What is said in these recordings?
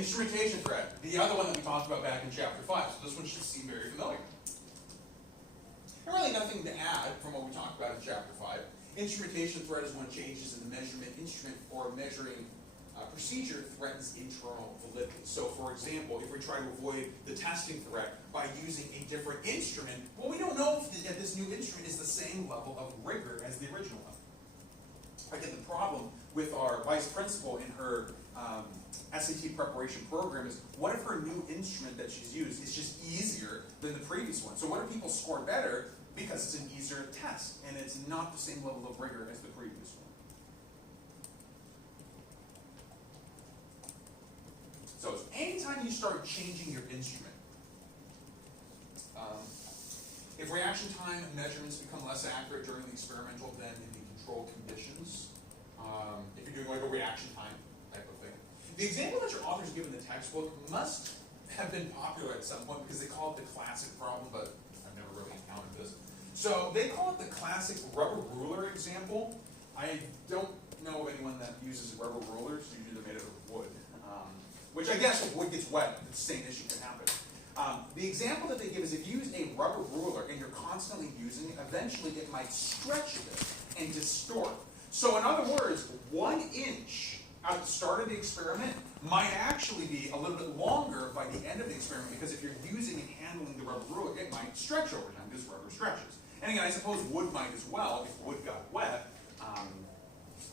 Instrumentation thread, the other one that we talked about back in chapter 5. So this one should seem very familiar. And really nothing to add from what we talked about in chapter 5. Instrumentation thread is when changes in the measurement instrument or measuring procedure threatens internal validity. So for example, if we try to avoid the testing threat by using a different instrument, well, we don't know if this new instrument is the same level of rigor as the original one. Again, the problem with our vice principal in her SAT preparation program is, what if her new instrument that she's used is just easier than the previous one? So what if people score better because it's an easier test and it's not the same level of rigor as the previous one? So anytime you start changing your instrument, if reaction time and measurements become less accurate during the experimental than in the controlled conditions, if you're doing like a reaction time type of thing. The example that your authors give in the textbook must have been popular at some point because they call it the classic problem, but I've never really encountered this. So they call it the classic rubber ruler example. I don't know of anyone that uses rubber rulers. Usually they're made out of wood. Which I guess if wood gets wet, the same issue can happen. The example that they give is if you use a rubber ruler and you're constantly using it, eventually it might stretch a bit and distort. So in other words, 1 inch at the start of the experiment might actually be a little bit longer by the end of the experiment, because if you're using and handling the rubber ruler, it might stretch over time because rubber stretches. And again, I suppose wood might as well if wood got wet.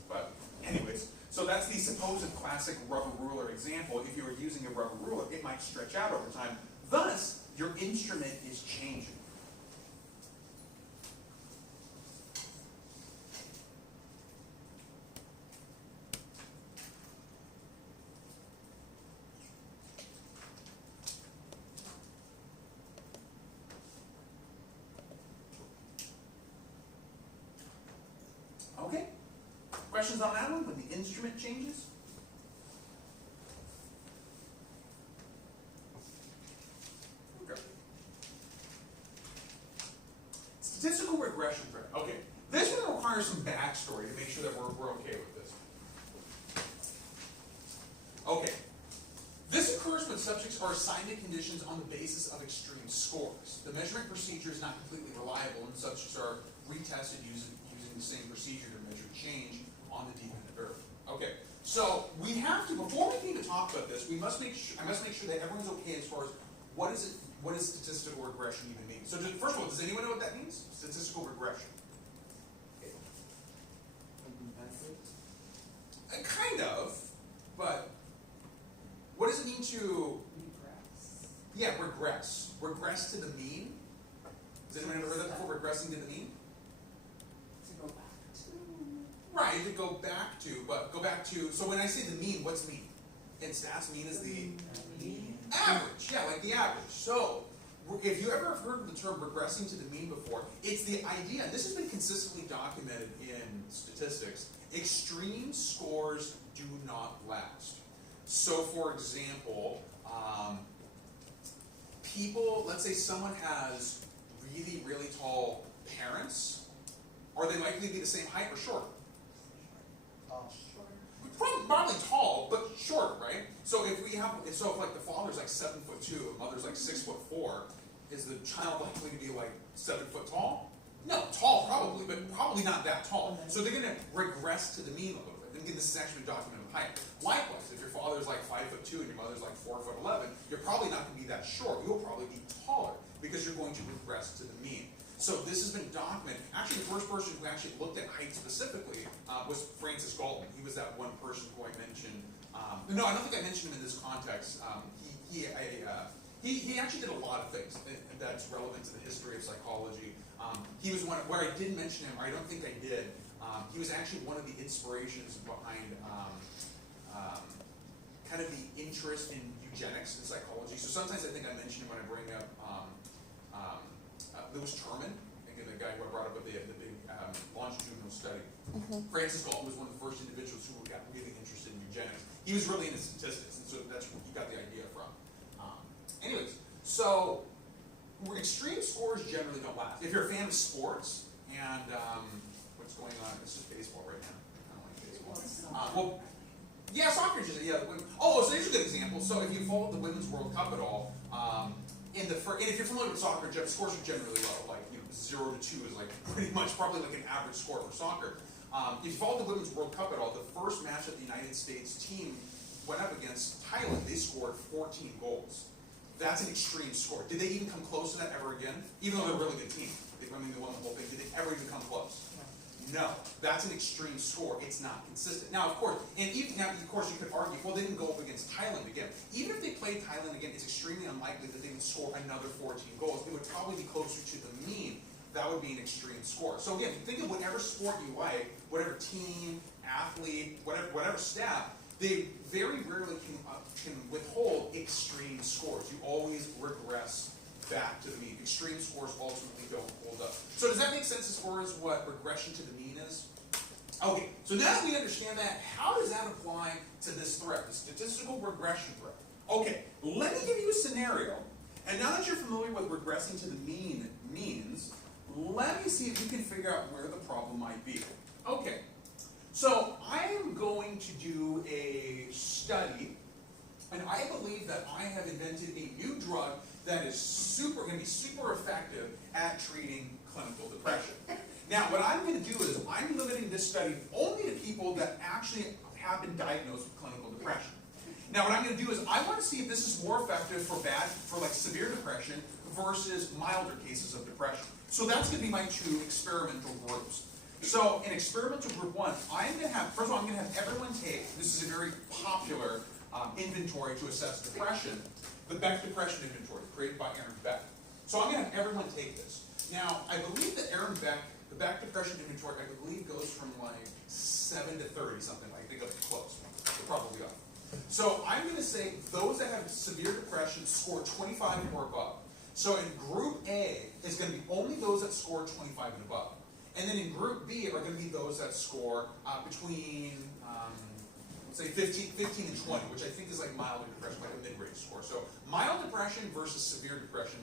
But anyways, so that's the supposed classic rubber ruler example. If you were using a rubber ruler, it might stretch out over time. Thus, your instrument is changing. Okay? Questions on that one when the instrument changes? Okay. Statistical regression thread. Okay. This one requires some backstory to make sure that we're okay with this. Okay. This occurs when subjects are assigned to conditions on the basis of extreme scores. The measurement procedure is not completely reliable, and subjects are retested using the same procedure to measure change on the dependent variable. Okay, so we have to, before we can even talk about this, I must make sure that everyone's okay as far as what does statistical regression even mean? So first of all, does anyone know what that means? Statistical regression. Kind of, but what does it mean to regress? Yeah, regress. Regress to the mean. Has anyone ever heard that before? Regressing to the mean? To go back to. Right, to go back to, but go back to, so when I say the mean, what's mean? In stats, mean is the average. Yeah, like the average. So, if you ever have heard of the term regressing to the mean before, it's the idea, and this has been consistently documented in statistics, extreme scores do not last. So, for example, people, let's say someone has really, really tall parents, are they likely to be the same height or shorter? Probably tall, but shorter, right? So if like the father's like 7'2", and mother's like 6'4", is the child likely to be like 7 foot tall? No, tall probably, but probably not that tall. So they're going to regress to the mean a little bit. And again, this is actually documented with height. Likewise, if your father's like 5'2" and your mother's like 4'11", you're probably not going to be that short. You'll probably be taller because you're going to regress to the mean. So this has been documented. Actually, the first person who actually looked at height specifically was Francis Galton. He was that one person who I mentioned. No, I don't think I mentioned him in this context. He actually did a lot of things that's relevant to the history of psychology. He was one where I didn't mention him, or I don't think I did. He was actually one of the inspirations behind kind of the interest in eugenics and psychology. So sometimes I think I mention him when I bring up Lewis Terman, again, the guy who I brought up with the big longitudinal study. Francis Galton was one of the first individuals who got really interested in eugenics. He was really into statistics, and so that's where he got the idea from. Anyways, so extreme scores generally don't last. If you're a fan of sports, and what's going on, this is baseball right now. I don't like baseball. Yeah, soccer just, yeah. Oh, so here's a good example. So if you followed the Women's World Cup at all, and if you're familiar with soccer, scores are generally low. Like 0 to 2 is like pretty much probably like an average score for soccer. If you followed the Women's World Cup at all, the first match that the United States team went up against Thailand, they scored 14 goals. That's an extreme score. Did they even come close to that ever again? Even though they're a really good team, they won the whole thing. Did they ever even come close? No, that's an extreme score. It's not consistent. Now, of course, you could argue, well, they didn't go up against Thailand again. Even if they played Thailand again, it's extremely unlikely that they would score another 14 goals. It would probably be closer to the mean. That would be an extreme score. So again, think of whatever sport you like, whatever team, athlete, whatever staff, they very rarely can withhold extreme scores. You always regress back to the mean. Extreme scores ultimately don't hold up. So does that make sense as far as what regression to the mean is? Okay, so now that we understand that, how does that apply to this threat, the statistical regression threat? Okay, let me give you a scenario, and now that you're familiar with regressing to the mean means, let me see if you can figure out where the problem might be. Okay, so I am going to do a study, and I believe that I have invented a new drug that is going to be super effective at treating clinical depression. Now, what I'm going to do is I'm limiting this study only to people that actually have been diagnosed with clinical depression. Now, what I'm going to do is I want to see if this is more effective for like severe depression versus milder cases of depression. So that's going to be my two experimental groups. So in experimental group 1, I'm going to have, first of all, I'm going to have everyone take, this is a very popular inventory to assess depression, the Beck Depression Inventory, created by Aaron Beck. So I'm going to have everyone take this. Now, I believe that Aaron Beck, the Beck Depression Inventory, I believe goes from like 7 to 30, something like that. They go close. They're probably up. So I'm going to say those that have severe depression score 25 or above. So in group A is going to be only those that score 25 and above. And then in group B are going to be those that score between, let's say 15 and 20, which I think is like mild depression, like a mid-range score. So mild depression versus severe depression,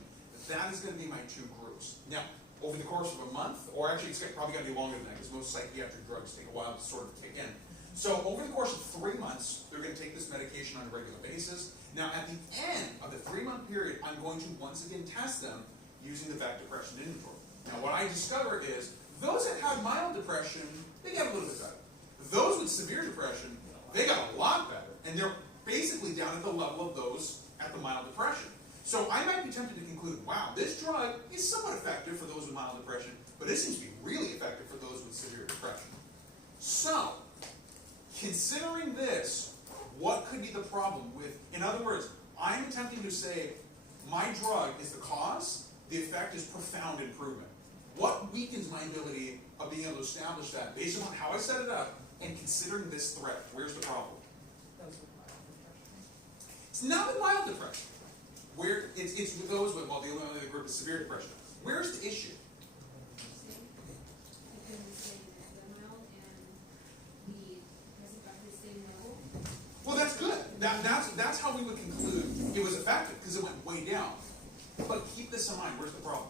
that is going to be my two groups. Now, over the course of a month, or actually it's probably going to be longer than that because most psychiatric drugs take a while to sort of kick in. So over the course of 3 months, they're going to take this medication on a regular basis. Now at the end of the 3-month period, I'm going to once again test them using the Beck Depression Inventory. Now what I discovered is those that had mild depression, they got a little bit better. Those with severe depression, they got a lot better. And they're basically down at the level of those at the mild depression. So I might be tempted to conclude, wow, this drug is somewhat effective for those with mild depression, but it seems to be really effective for those with severe depression. So, considering this, what could be the problem with, in other words, I'm attempting to say my drug is the cause, the effect is profound improvement. What weakens my ability of being able to establish that based on how I set it up and considering this threat? Where's the problem? Those with mild depression. It's not with mild depression. Where it's with those with, well, the only group is severe depression. Where's the issue? Well, that's good. That's how we would conclude it was effective because it went way down. But keep this in mind. Where's the problem?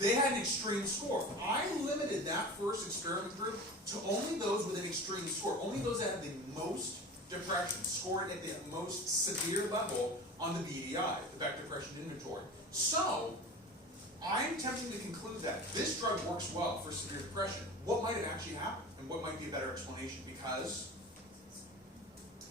They had an extreme score. I limited that first experiment group to only those with an extreme score. Only those that had the most depression, scored at the most severe level on the BDI, the Beck Depression Inventory. So, I'm tempting to conclude that this drug works well for severe depression. What might have actually happened? And what might be a better explanation? Because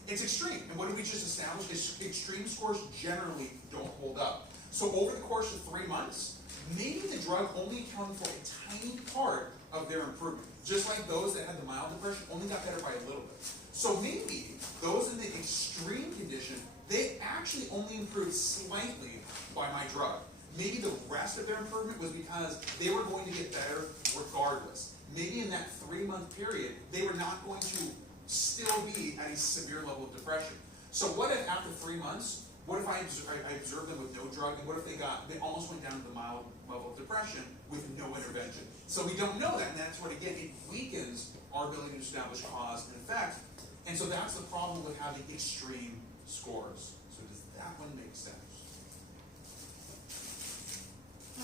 it's extreme. And what did we just establish? Extreme scores generally don't hold up. So over the course of 3 months, maybe the drug only accounted for a tiny part of their improvement. Just like those that had the mild depression only got better by a little bit. So maybe those in the extreme condition, they actually only improved slightly by my drug. Maybe the rest of their improvement was because they were going to get better regardless. Maybe in that 3-month period, they were not going to still be at a severe level of depression. So what if after 3 months, what if I observed them with no drug, and what if they almost went down to the mild level of depression with no intervention? So we don't know that, and that's what, again, it weakens our ability to establish cause and effect. And so that's the problem with having extreme scores. So does that one make sense?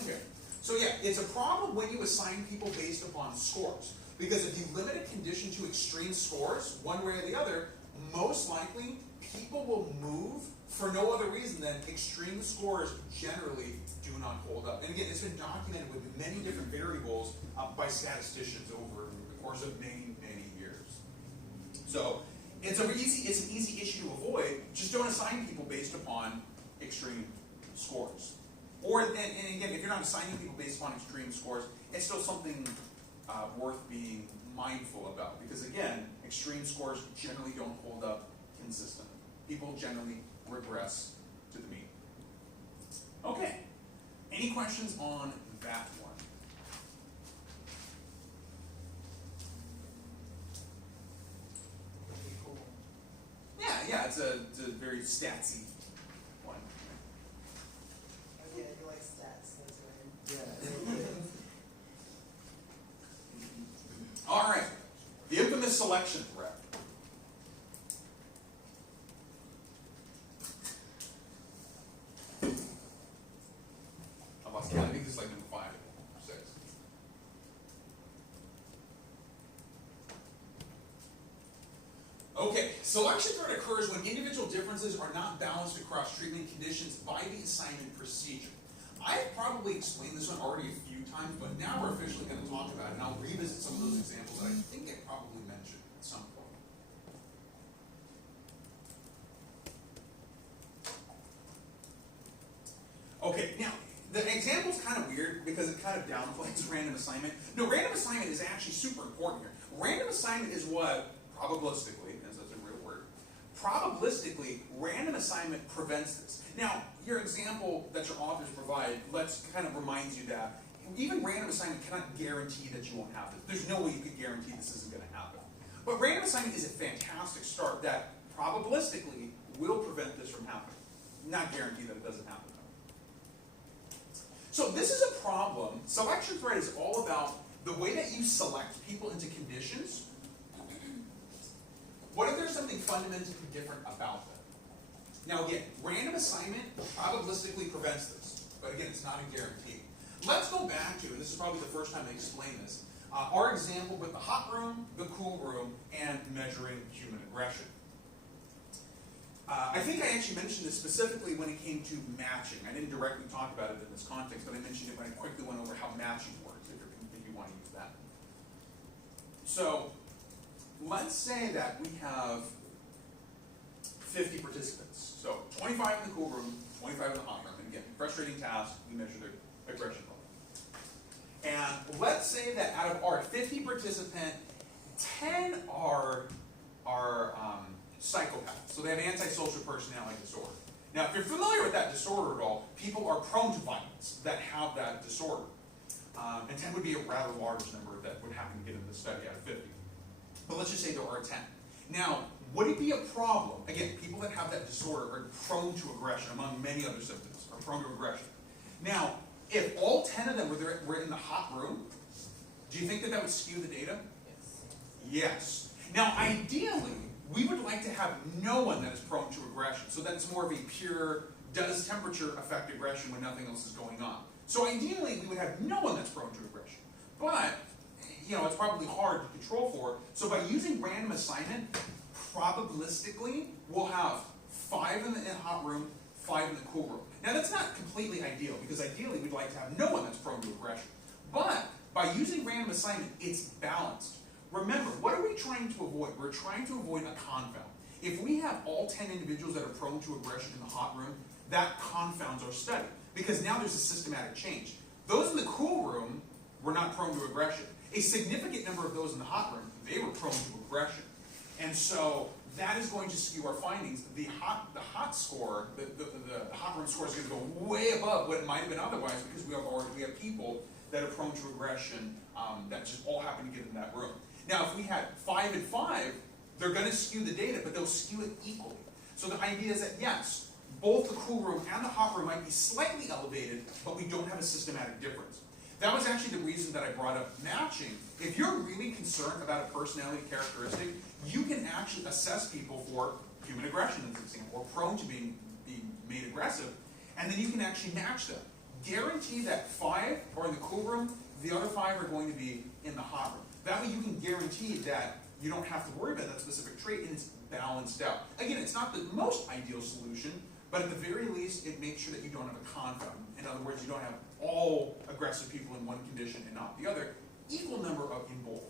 Okay. So yeah, it's a problem when you assign people based upon scores. Because if you limit a condition to extreme scores, one way or the other, most likely people will move for no other reason than extreme scores generally do not hold up. And again, it's been documented with many different variables by statisticians over the course of many, many years. So it's an easy issue to avoid. Just don't assign people based upon extreme scores. Or, and again, if you're not assigning people based upon extreme scores, it's still something worth being mindful about. Because again, extreme scores generally don't hold up consistently. People generally regress to the mean. Okay, any questions on that one? Pretty cool. Yeah, it's a very statsy one. Okay, you like stats, that's right. Yeah. All right, the infamous selection threat. I lost count. I think this is like number 5 or 6. Okay, selection threat occurs when individual differences are not balanced across treatment conditions by the assignment procedure. I've probably explained this one already a few times, but now we're officially going to talk about it, and I'll revisit some of those examples that I think I probably mentioned at some point. Okay, now, the example's kind of weird because it kind of downplays random assignment. No, random assignment is actually super important here. Random assignment is what, probabilistically, as that's a real word, probabilistically, random assignment prevents this. Now, your example that your authors provide kind of reminds you that even random assignment cannot guarantee that you won't have this. There's no way you could guarantee this isn't going to happen. But random assignment is a fantastic start that probabilistically will prevent this from happening. Not guarantee that it doesn't happen, though. So this is a problem. Selection threat is all about the way that you select people into conditions. What if there's something fundamentally different about them? Now again, random assignment probabilistically prevents this, but again, it's not a guarantee. Let's go back to, and this is probably the first time I explain this, our example with the hot room, the cool room, and measuring human aggression. I think I actually mentioned this specifically when it came to matching. I didn't directly talk about it in this context, but I mentioned it when I quickly went over how matching works, if you want to use that. So, let's say that we have 50 participants. So 25 in the cool room, 25 in the hot room. And again, frustrating task, we measure their aggression level. And let's say that out of our 50 participant, 10 are psychopaths. So they have antisocial personality disorder. Now, if you're familiar with that disorder at all, people are prone to violence that have that disorder. And 10 would be a rather large number that would happen to get in the study out of 50. But let's just say there are 10. Now, would it be a problem? Again, people that have that disorder are prone to aggression, among many other symptoms, are prone to aggression. Now, if all 10 of them were in the hot room, do you think that would skew the data? Yes. Yes. Now, ideally, we would like to have no one that is prone to aggression, so that's more of a pure, does temperature affect aggression when nothing else is going on? So ideally, we would have no one that's prone to aggression. But, it's probably hard to control for. So by using random assignment, probabilistically, we'll have 5 in the hot room, 5 in the cool room. Now that's not completely ideal, because ideally we'd like to have no one that's prone to aggression. But by using random assignment, it's balanced. Remember, what are we trying to avoid? We're trying to avoid a confound. If we have all 10 individuals that are prone to aggression in the hot room, that confounds our study, because now there's a systematic change. Those in the cool room were not prone to aggression. A significant number of those in the hot room, they were prone to aggression. And so that is going to skew our findings. The hot score, the hot room score is going to go way above what it might have been otherwise, because we have people that are prone to aggression that just all happen to get in that room. Now, if we had 5 and 5, they're going to skew the data, but they'll skew it equally. So the idea is that yes, both the cool room and the hot room might be slightly elevated, but we don't have a systematic difference. That was actually the reason that I brought up matching. If you're really concerned about a personality characteristic, you can actually assess people for human aggression, as an example, or prone to being made aggressive, and then you can actually match them. Guarantee that 5 are in the cool room, the other 5 are going to be in the hot room. That way you can guarantee that you don't have to worry about that specific trait and it's balanced out. Again, it's not the most ideal solution, but at the very least, it makes sure that you don't have a confound. In other words, you don't have all aggressive people in one condition and not the other, equal number of in both.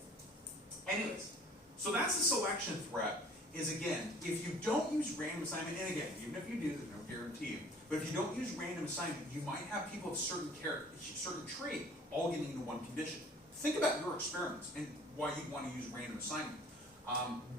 Anyways, so that's the selection threat, is again, if you don't use random assignment, and again, even if you do, there's no guarantee, but if you don't use random assignment, you might have people of certain trait all getting into one condition. Think about your experiments and why you want to use random assignment.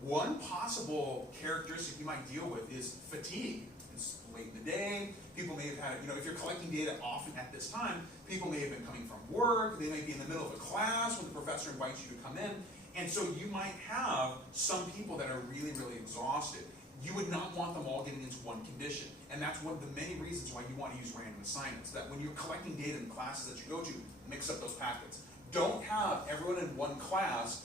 One possible characteristic you might deal with is fatigue. It's late in the day, people may have had, if you're collecting data often at this time, people may have been coming from work, they may be in the middle of a class when the professor invites you to come in, and so you might have some people that are really, really exhausted. You would not want them all getting into one condition, and that's one of the many reasons why you want to use random assignments, that when you're collecting data in classes that you go to, mix up those packets. Don't have everyone in one class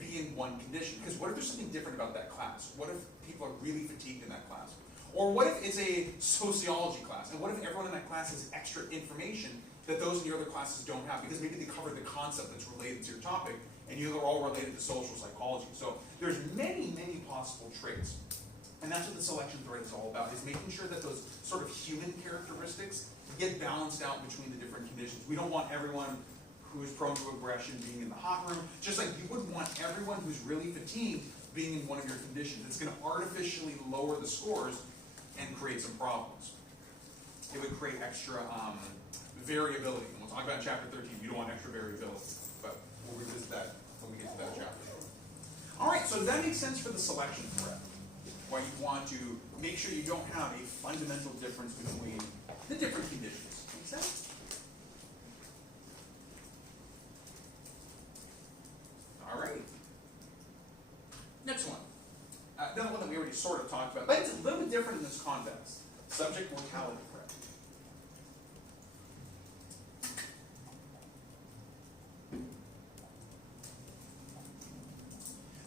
be in one condition, because what if there's something different about that class? What if people are really fatigued in that class? Or what if it's a sociology class, and what if everyone in that class has extra information that those in the other classes don't have, because maybe they covered the concept that's related to your topic, and you are all related to social psychology. So there's many, many possible traits. And that's what the selection thread is all about, is making sure that those sort of human characteristics get balanced out between the different conditions. We don't want everyone who is prone to aggression being in the hot room, just like you wouldn't want everyone who's really fatigued being in one of your conditions. It's going to artificially lower the scores and create some problems. It would create extra variability. And we'll talk about in chapter 13. You don't want extra variability, but we'll revisit that when we get to that chapter. All right, so does that make sense for the selection thread? Why you want to make sure you don't have a fundamental difference between the different conditions. Make sense? All right. Next one. Another one that we already sort of talked about, but it's a little bit different in this context. Subject mortality threat.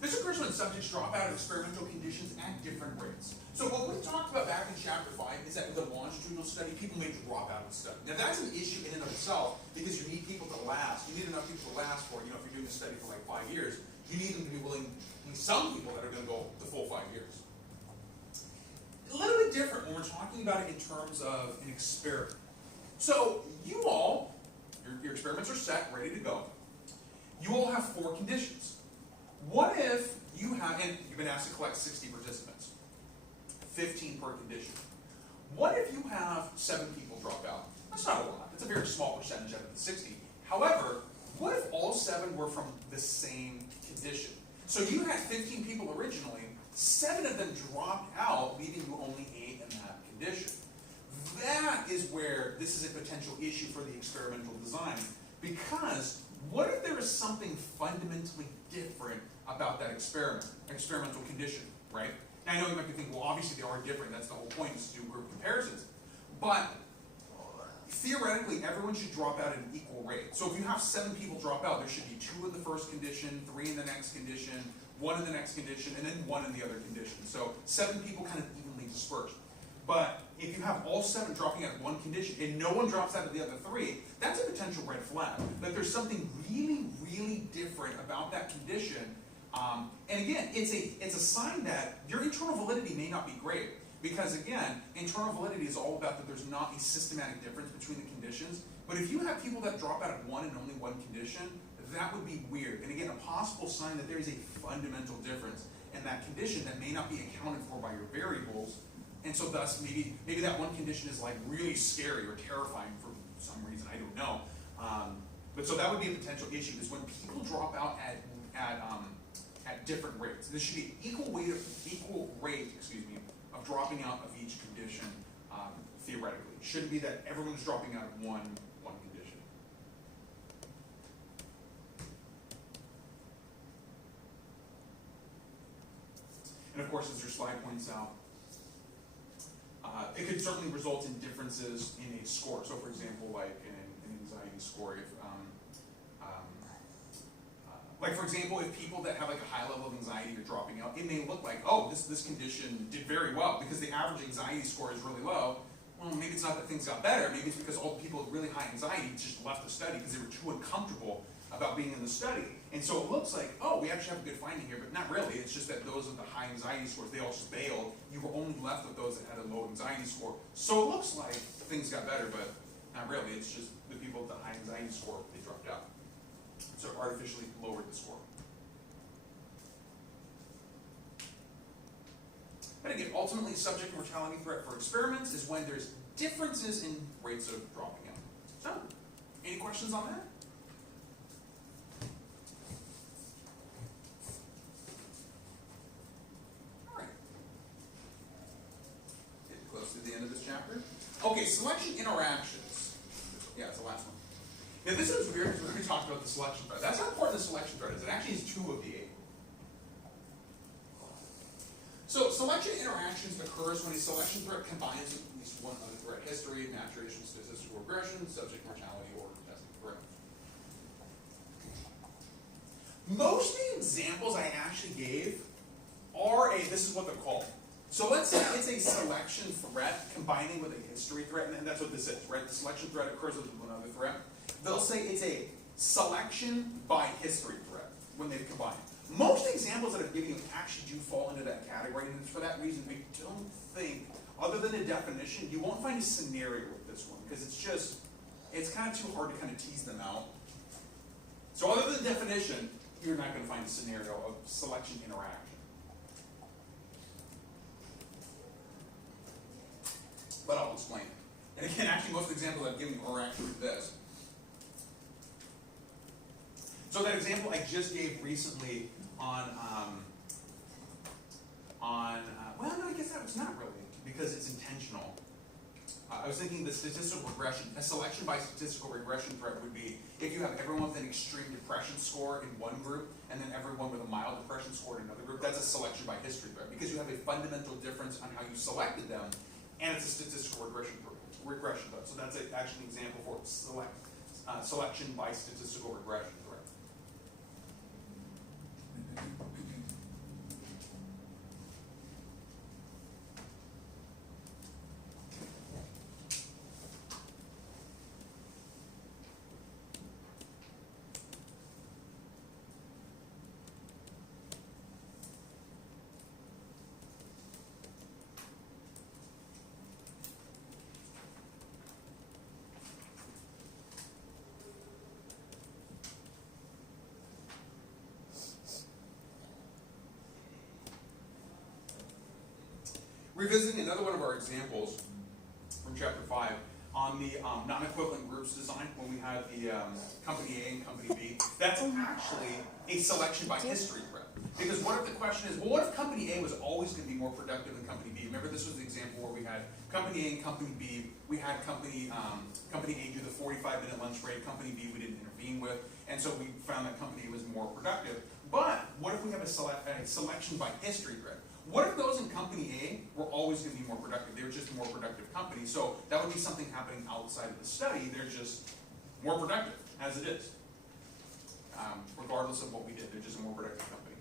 This occurs when subjects drop out of experimental conditions at different rates. So what we talked about back in chapter 5 is that with a longitudinal study, people may drop out of the study. Now that's an issue in and of itself, because you need people to last. You need enough people to last for, if you're doing a study for like 5 years, you need them to be willing, some people that are going to go the full 5 years. A little bit different when we're talking about it in terms of an experiment. So you all, your experiments are set, ready to go. You all have 4 conditions. What if you have, and you've been asked to collect 60 participants, 15 per condition. What if you have 7 people drop out? That's not a lot. It's a very small percentage out of the 60. However, what if all 7 were from the same condition? So you had 15 people originally, 7 of them dropped out, leaving you only 8 in that condition. That is where this is a potential issue for the experimental design, because what if there is something fundamentally different about that experimental condition, right? Now I know you might be thinking, well, obviously they are different. That's the whole point, is to do group comparisons. But theoretically, everyone should drop out at an equal rate. So if you have 7 people drop out, there should be 2 in the first condition, 3 in the next condition, 1 in the next condition, and then 1 in the other condition. So 7 people kind of evenly dispersed. But if you have all 7 dropping out of one condition and no one drops out of the other 3, that's a potential red flag. That there's something really, really different about that condition. And again, it's a sign that your internal validity may not be great. Because again, internal validity is all about that there's not a systematic difference between the conditions. But if you have people that drop out of one and only one condition, that would be weird. And again, a possible sign that there is a fundamental difference in that condition that may not be accounted for by your variables. And so thus, maybe that one condition is like really scary or terrifying for some reason, I don't know. But so that would be a potential issue, is when people drop out at different rates. There should be equal rate of dropping out of each condition, theoretically. It shouldn't be that everyone's dropping out of one condition. And of course, as your slide points out, it could certainly result in differences in a score. So for example, like an anxiety score, like for example, if people that have like a high level of anxiety are dropping out, it may look like, oh, this condition did very well because the average anxiety score is really low. Well, maybe it's not that things got better. Maybe it's because all the people with really high anxiety just left the study because they were too uncomfortable about being in the study. And so it looks like, oh, we actually have a good finding here, but not really. It's just that those with the high anxiety scores, they all just bailed. You were only left with those that had a low anxiety score. So it looks like things got better, but not really. It's just the people with the high anxiety score, they dropped out. So it artificially lowered the score. And again, ultimately, subject mortality threat for experiments is when there's differences in rates of dropping out. So, any questions on that? All right. Getting close to the end of this chapter. Okay, selection interactions. Yeah, it's the last one. Now, this is weird because we already talked about the selection thread. That's how important the selection thread is. It actually is 2 of the 8. So selection interactions occurs when a selection threat combines at least one other threat: history, maturation, statistical regression, subject mortality, or testing threat. Most of the examples I actually gave are this is what they're called. So let's say it's a selection threat combining with a history threat, and that's what this is, right? The selection threat occurs with one other threat. They'll say it's a selection by history threat when they've combined. Most examples that I've given you actually do fall into that category, and it's for that reason I don't think, other than a definition, you won't find a scenario with this one, because it's kind of too hard to kind of tease them out. So other than definition, you're not going to find a scenario of selection interaction. But I'll explain it. And again, actually most of the examples I've given you are actually this. So that example I just gave recently well, no, I guess that was not really, because it's intentional. I was thinking the statistical regression, a selection by statistical regression threat would be if you have everyone with an extreme depression score in one group and then everyone with a mild depression score in another group. That's a selection by history threat, because you have a fundamental difference on how you selected them, and it's a statistical regression threat. So that's actually an example for selection by statistical regression threat. Revisiting another one of our examples from chapter 5 on the non-equivalent groups design, when we had the company A and company B, that's actually a selection by history threat. Because what if the question is, well, what if company A was always going to be more productive than company B? Remember, this was the example where we had company A and company B. We had company A do the 45-minute lunch break. Company B we didn't intervene with, and so we found that company A was more productive. But what if we have a selection by history threat? What if those in company A were always going to be more productive? They were just a more productive company. So that would be something happening outside of the study. They're just more productive, as it is. Regardless of what we did, they're just a more productive company.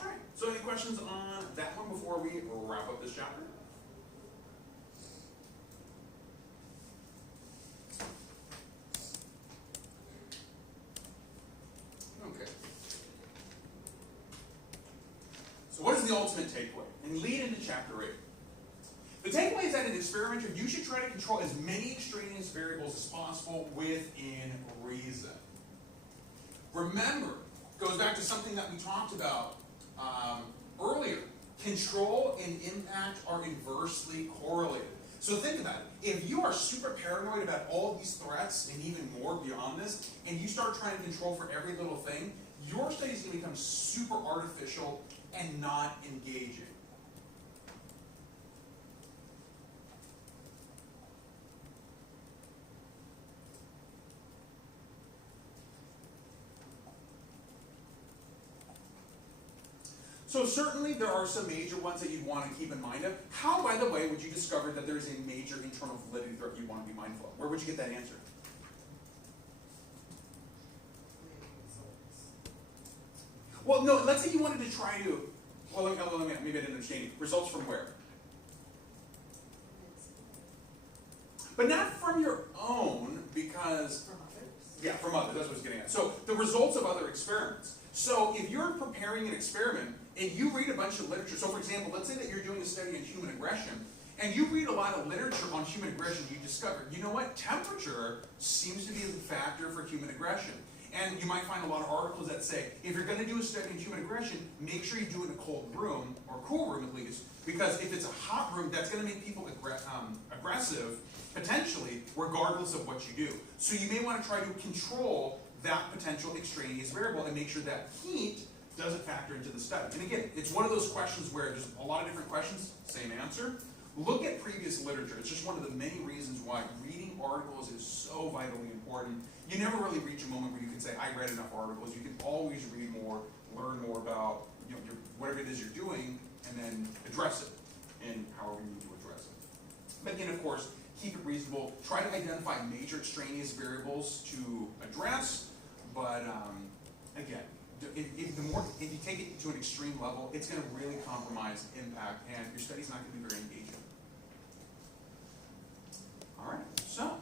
All right, so any questions on that one before we wrap up this chapter? Okay. So what is the ultimate takeaway? And lead into chapter 8. The takeaway is that in experimenter, you should try to control as many extraneous variables as possible within reason. Remember, goes back to something that we talked about earlier. Control and impact are inversely correlated. So think about it. If you are super paranoid about all these threats and even more beyond this, and you start trying to control for every little thing, your study is going to become super artificial and not engaging. So certainly there are some major ones that you'd want to keep in mind of. How, by the way, would you discover that there is a major internal validity threat you want to be mindful of? Where would you get that answer? Well, no, let's say you wanted to try to, well, maybe I didn't understand you. Results from where? But not from your own, because, From others? yeah, from others, that's what I was getting at. So the results of other experiments. So if you're preparing an experiment and you read a bunch of literature, so for example, let's say that you're doing a study on human aggression, and you read a lot of literature on human aggression, you discover, you know what, temperature seems to be a factor for human aggression. And you might find a lot of articles that say, if you're going to do a study on human aggression, make sure you do it in a cold room, or a cool room at least, because if it's a hot room, that's going to make people aggressive, potentially, regardless of what you do. So you may want to try to control that potential extraneous variable and make sure that heat doesn't factor into the study. And again, it's one of those questions where there's a lot of different questions, same answer. Look at previous literature. It's just one of the many reasons why reading articles is so vitally important. You never really reach a moment where you can say, I read enough articles. You can always read more, learn more about whatever it is you're doing, and then address it in however you need to address it. But again, of course, keep it reasonable. Try to identify major extraneous variables to address, but again, if you take it to an extreme level, it's going to really compromise impact, and your study's not going to be very engaging. All right, so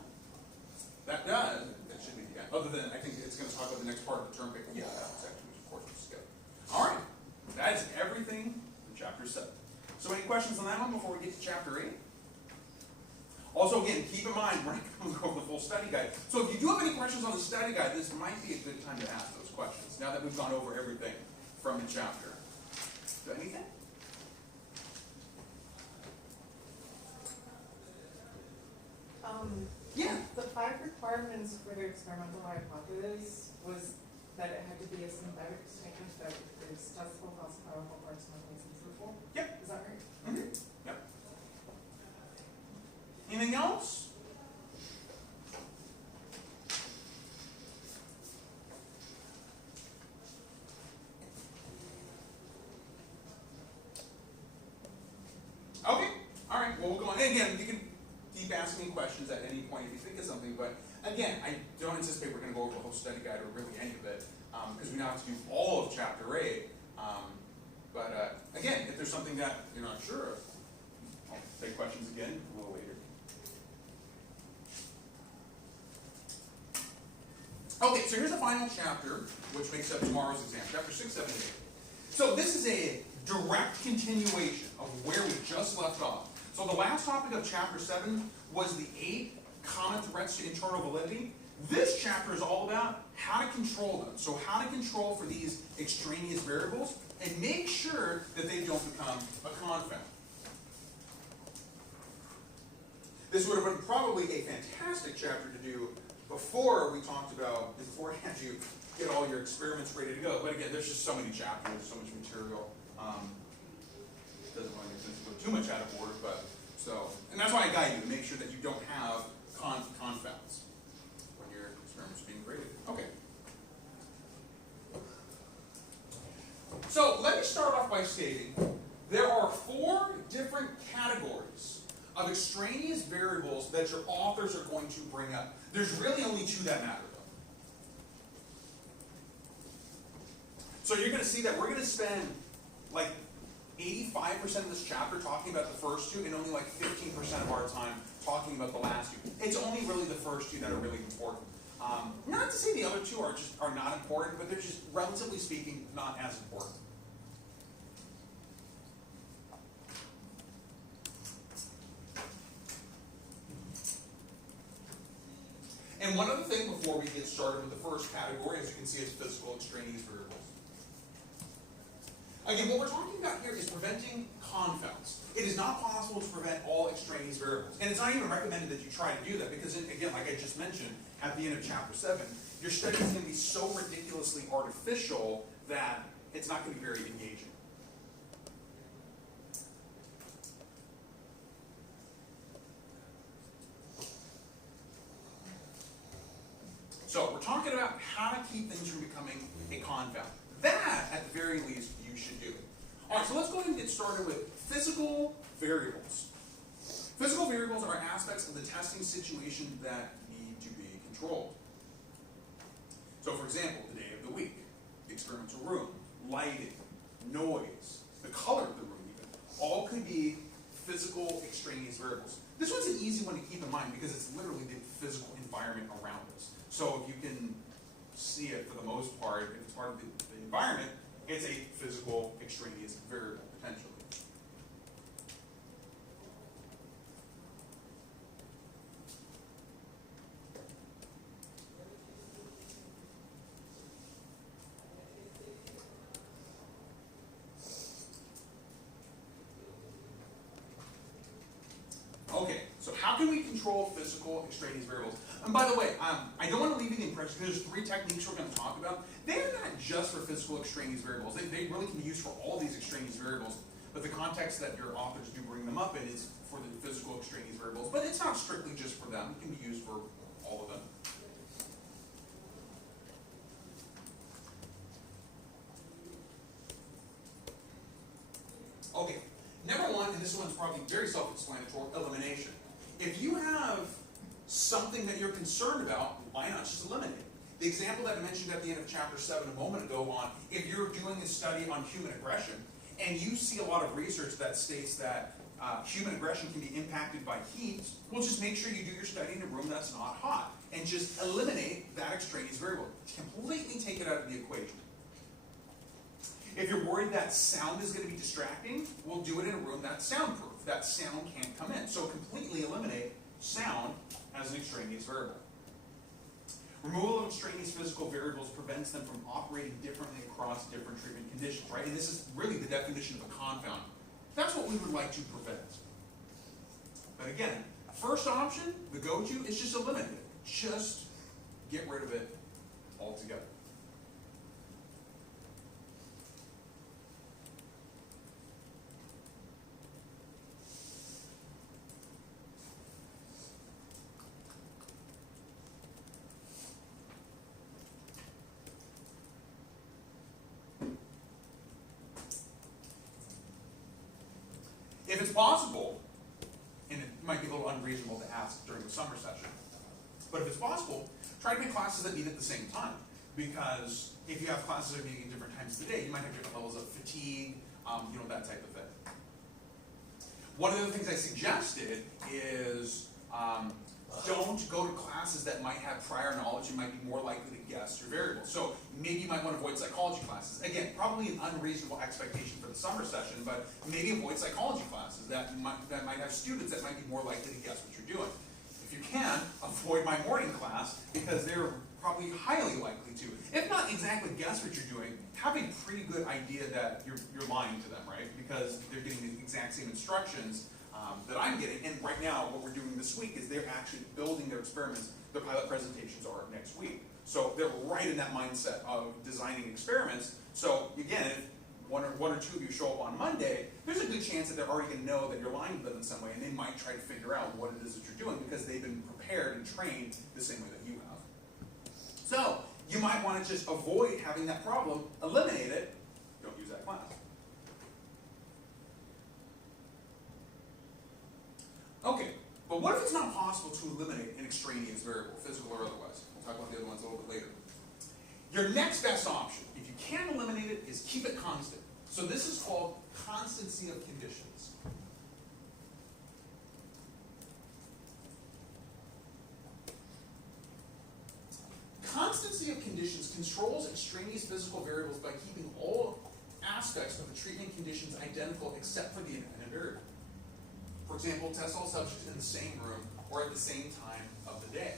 that should be the end. Other than, I think it's going to talk about the next part of the term paper. Yeah, that section, which of course is good. All right, that is everything in chapter 7. So any questions on that one before we get to chapter 8? Also, again, keep in mind, we're not going to go over the full study guide. So if you do have any questions on the study guide, this might be a good time to ask those questions, now that we've gone over everything from the chapter. Do anything? Yeah. The 5 requirements for the experimental hypothesis was that it had to be a synthetic statement that is testable, falsifiable, or simultaneously truthful. Yep. Is that right? Mm-hmm. Yep. Anything else? Okay. All right. Well, we'll go on. And again, you can keep asking me questions at any point if you think of something. But again, I don't anticipate we're going to go over the whole study guide or really any of it, because we now have to do all of chapter 8. But again, if there's something that you're not sure of, I'll take questions again a little later. Okay, so here's the final chapter, which makes up tomorrow's exam, chapter 6, 7, and 8. So this is a direct continuation of where we just left off. So the last topic of chapter 7 was the 8 common threats to internal validity. This chapter is all about how to control them. So how to control for these extraneous variables and make sure that they don't become a confound. This would have been probably a fantastic chapter to do before we talked about, beforehand you get all your experiments ready to go. But again, there's just so many chapters, so much material. It doesn't really make sense to go too much out of order, but so, and that's why I guide you to make sure that you don't have confounds when your experiments are being graded. Okay. So let me start off by stating there are 4 different categories of extraneous variables that your authors are going to bring up. There's really only 2 that matter, though. So you're going to see that we're going to spend like 85% of this chapter talking about the first 2 and only like 15% of our time talking about the last 2. It's only really the first 2 that are really important. Not to say the other 2 are not important, but they're just, relatively speaking, not as important. And one other thing before we get started with the first category, as you can see, is physical extraneous variables. Again, what we're talking about here is preventing confounds. It is not possible to prevent all extraneous variables. And it's not even recommended that you try to do that because, again, like I just mentioned, at the end of chapter 7, your study is going to be so ridiculously artificial that it's not going to be very engaging. So we're talking about how to keep things from becoming a confound. That, at the very least, you should do. All right, so let's go ahead and get started with physical variables. Physical variables are aspects of the testing situation that need to be controlled. So, for example, the day of the week, the experimental room, lighting, noise, the color of the room even, all could be physical extraneous variables. This one's an easy one to keep in mind because it's literally the physical environment around us. So if you can see it for the most part, if it's part of the environment, it's a physical extraneous variable potentially. Okay, so how can we control physical extraneous variables? And by the way, I don't want to leave you the impression, because there's 3 techniques we're going to talk about. They're not just for physical extraneous variables. They really can be used for all these extraneous variables, but the context that your authors do bring them up in is for the physical extraneous variables, but it's not strictly just for them. It can be used for all of them. Okay, number 1, and this one's probably very self-explanatory, elimination. If you have something that you're concerned about, why not just eliminate it? The example that I mentioned at the end of chapter 7 a moment ago on if you're doing a study on human aggression and you see a lot of research that states that human aggression can be impacted by heat, well, just make sure you do your study in a room that's not hot and just eliminate that extraneous variable. Completely take it out of the equation. If you're worried that sound is going to be distracting, we'll do it in a room that's soundproof. That sound can't come in. So completely eliminate sound as an extraneous variable. Removal of extraneous physical variables prevents them from operating differently across different treatment conditions, right? And this is really the definition of a confound. That's what we would like to prevent. But again, first option, the go-to, is just eliminate it. Just get rid of it altogether. If it's possible, and it might be a little unreasonable to ask during the summer session, but if it's possible, try to pick classes that meet at the same time. Because if you have classes that are meeting at different times of the day, you might have different levels of fatigue, that type of thing. One of the things I suggested is don't go to classes that might have prior knowledge and might be more likely to guess your variables. So maybe you might want to avoid psychology classes. Again, probably an unreasonable expectation for the summer session, but maybe avoid psychology classes that might have students that might be more likely to guess what you're doing. If you can, avoid my morning class because they're probably highly likely to, if not exactly guess what you're doing, have a pretty good idea that you're lying to them, right? Because they're getting the exact same instructions that I'm getting, and right now what we're doing this week is they're actually building their experiments. Their pilot presentations are next week. So they're right in that mindset of designing experiments. So again, if one or two of you show up on Monday, there's a good chance that they're already going to know that you're lying to them in some way, and they might try to figure out what it is that you're doing because they've been prepared and trained the same way that you have. So you might want to just avoid having that problem, eliminate it, don't use that class. Okay, but what if it's not possible to eliminate an extraneous variable, physical or otherwise? We'll talk about the other ones a little bit later. Your next best option, if you can eliminate it, is keep it constant. So this is called constancy of conditions. Constancy of conditions controls extraneous physical variables by keeping all aspects of the treatment conditions identical except for the independent variable. For example, test all subjects in the same room or at the same time of the day.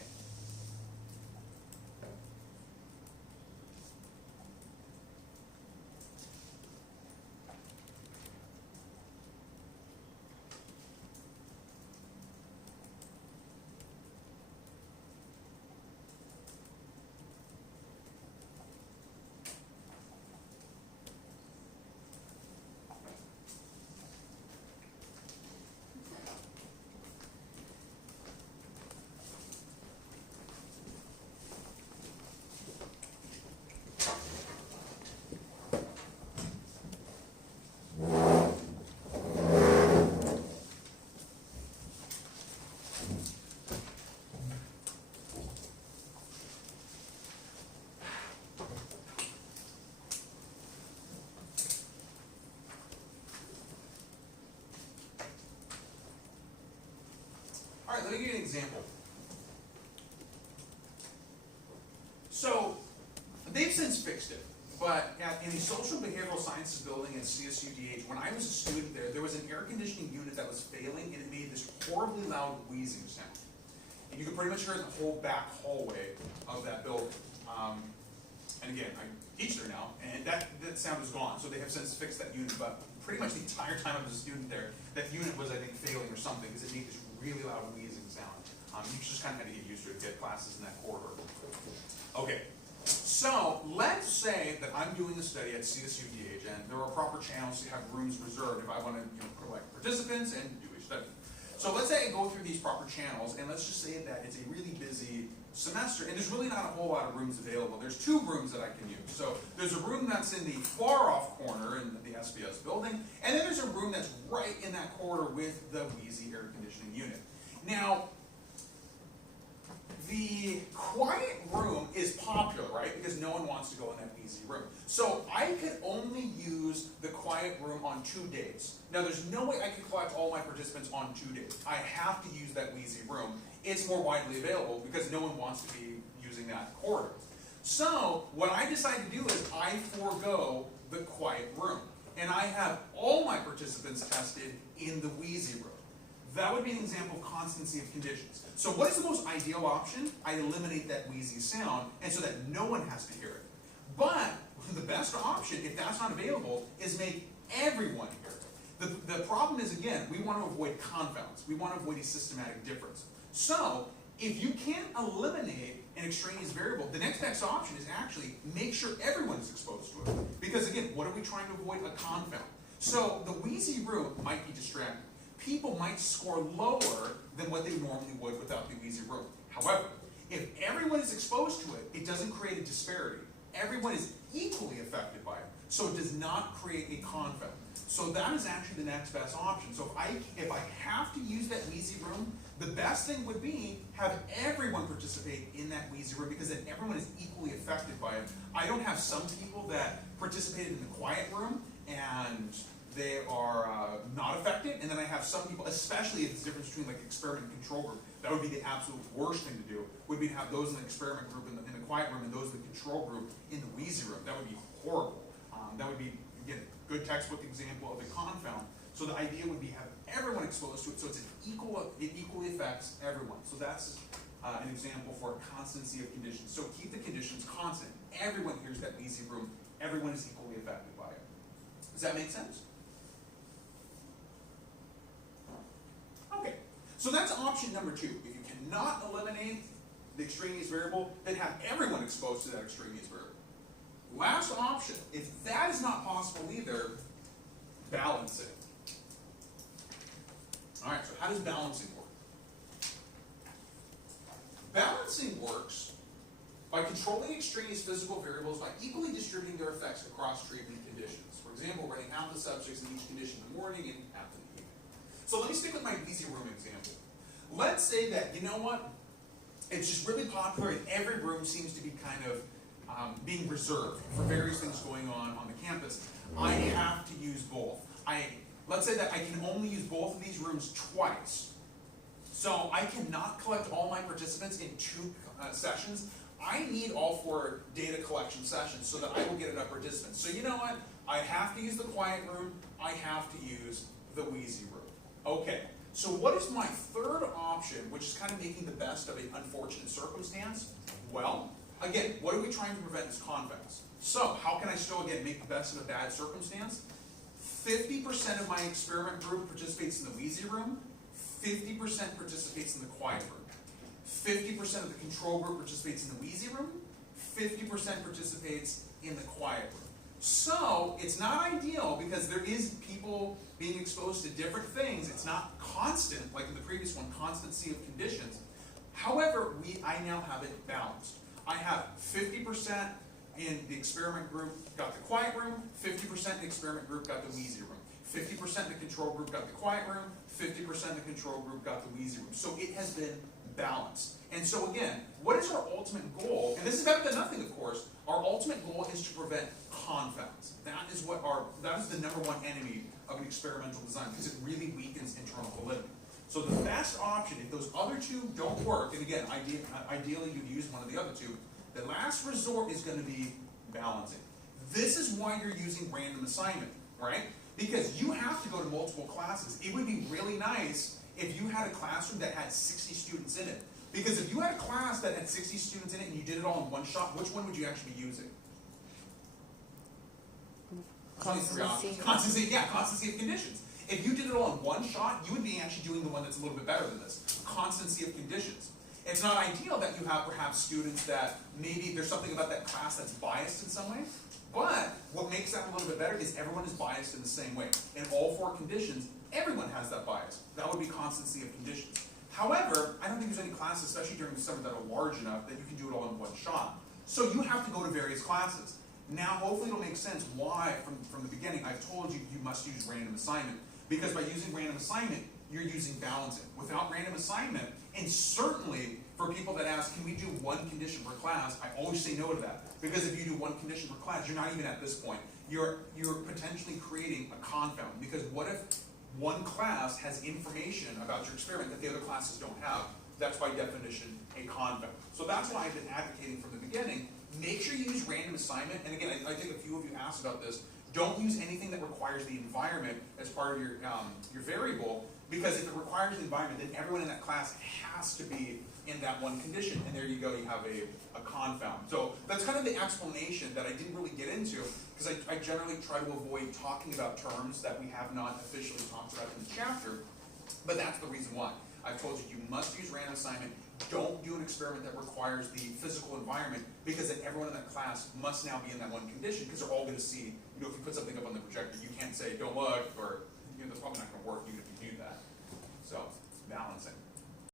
right, let me give you an example. So, they've since fixed it, but in the Social Behavioral Sciences building at CSUDH, when I was a student there was an air conditioning unit that was failing, and it made this horribly loud wheezing sound. And you could pretty much hear it in the whole back hallway of that building. And again, I teach there now, and that sound is gone, so they have since fixed that unit, but pretty much the entire time I was a student there, that unit was, I think, failing or something, because it made this really loud wheezing sound. You just kind of had to get used to it to get classes in that corridor. Okay, so let's say that I'm doing a study at CSUDH, and there are proper channels to have rooms reserved if I want to collect participants and do a study. So let's say I go through these proper channels, and let's just say that it's a really busy semester, and there's really not a whole lot of rooms available. There's 2 rooms that I can use. So there's a room that's in the far off corner in the SBS building, and then there's a room that's right in that corridor with the Wheezy air conditioning unit. Now, the quiet room is popular, right? Because no one wants to go in that Wheezy room. So I could only use the quiet room on 2 days. Now there's no way I could collect all my participants on 2 days. I have to use that Wheezy room. It's more widely available because no one wants to be using that corridor. So what I decide to do is I forego the quiet room. And I have all my participants tested in the Wheezy room. That would be an example of constancy of conditions. So what is the most ideal option? I eliminate that wheezy sound, and so that no one has to hear it. But the best option, if that's not available, is make everyone hear it. The problem is, again, we want to avoid confounds. We want to avoid a systematic difference. So if you can't eliminate an extraneous variable, the next best option is actually make sure everyone is exposed to it. Because again, what are we trying to avoid? A confound. So the wheezy room might be distracting. People might score lower than what they normally would without the wheezy room. However, if everyone is exposed to it, it doesn't create a disparity. Everyone is equally affected by it, so it does not create a confound. So that is actually the next best option. So if I have to use that wheezy room, the best thing would be have everyone participate in that wheezy room, because then everyone is equally affected by it. I don't have some people that participated in the quiet room and they are not affected, and then I have some people, especially if it's the difference between like experiment and control group, that would be the absolute worst thing to do, would be to have those in the experiment group in the quiet room and those in the control group in the wheezy room. That would be horrible. That would be, again, a good textbook example of a confound. So the idea would be have everyone exposed to it, so it equally affects everyone. So that's an example for a constancy of conditions. So keep the conditions constant. Everyone hears that wheezy room. Everyone is equally affected by it. Does that make sense? Okay, so that's option number 2. If you cannot eliminate the extraneous variable, then have everyone exposed to that extraneous variable. Last option, if that is not possible either, balance it. Alright, so how does balancing work? Balancing works by controlling extraneous physical variables by equally distributing their effects across treatment conditions. For example, running half the subjects in each condition in the morning and half in the evening. So let me stick with my wheezy room example. Let's say that, you know what, it's just really popular and every room seems to be kind of being reserved for various things going on the campus. I have to use both. Let's say that I can only use both of these rooms twice. So I cannot collect all my participants in 2 sessions. I need all 4 data collection sessions so that I will get enough participants. So you know what? I have to use the quiet room. I have to use the wheezy room. Okay, so what is my third option, which is kind of making the best of an unfortunate circumstance? Well, again, what are we trying to prevent is confounds. So how can I still, again, make the best of a bad circumstance? 50% of my experiment group participates in the wheezy room, 50% participates in the quiet room. 50% of the control group participates in the wheezy room, 50% participates in the quiet room. So it's not ideal because there is people being exposed to different things. It's not constant, like in the previous one, constancy of conditions. However, I now have it balanced. I have 50% in the experiment group got the quiet room, 50% in the experiment group got the wheezy room. 50% in the control group got the quiet room, 50% in the control group got the wheezy room. So it has been balanced. And so again, what is our ultimate goal? And this is better than nothing, of course. Our ultimate goal is to prevent confounds. That is the number one enemy of an experimental design, because it really weakens internal validity. So the best option, if those other two don't work, and again, ideally you'd use one of the other two, the last resort is going to be balancing. This is why you're using random assignment, right? Because you have to go to multiple classes. It would be really nice if you had a classroom that had 60 students in it. Because if you had a class that had 60 students in it and you did it all in one shot, which one would you actually be using? Constancy. Constancy, yeah, constancy of conditions. If you did it all in one shot, you would be actually doing the one that's a little bit better than this. Constancy of conditions. It's not ideal that you have perhaps students that maybe there's something about that class that's biased in some way, but what makes that a little bit better is everyone is biased in the same way. In all four conditions, everyone has that bias. That would be constancy of conditions. However, I don't think there's any classes, especially during the summer, that are large enough that you can do it all in one shot. So you have to go to various classes. Now, hopefully it'll make sense why, from the beginning, I've told you you must use random assignment. Because by using random assignment, you're using balancing. Without random assignment, and certainly for people that ask, can we do one condition per class, I always say no to that. Because if you do one condition per class, you're not even at this point. You're potentially creating a confound. Because what if one class has information about your experiment that the other classes don't have? That's by definition a confound. So that's why I've been advocating from the beginning. Make sure you use random assignment. And again, I think a few of you asked about this. Don't use anything that requires the environment as part of your variable, because if it requires the environment, then everyone in that class has to be in that one condition, and there you go, you have a confound. So that's kind of the explanation that I didn't really get into, because I generally try to avoid talking about terms that we have not officially talked about in the chapter, but that's the reason why. I've told you must use random assignment. Don't do an experiment that requires the physical environment, because then everyone in that class must now be in that one condition, because they're all going to see, if you put something up on the projector, you can't say, don't look, or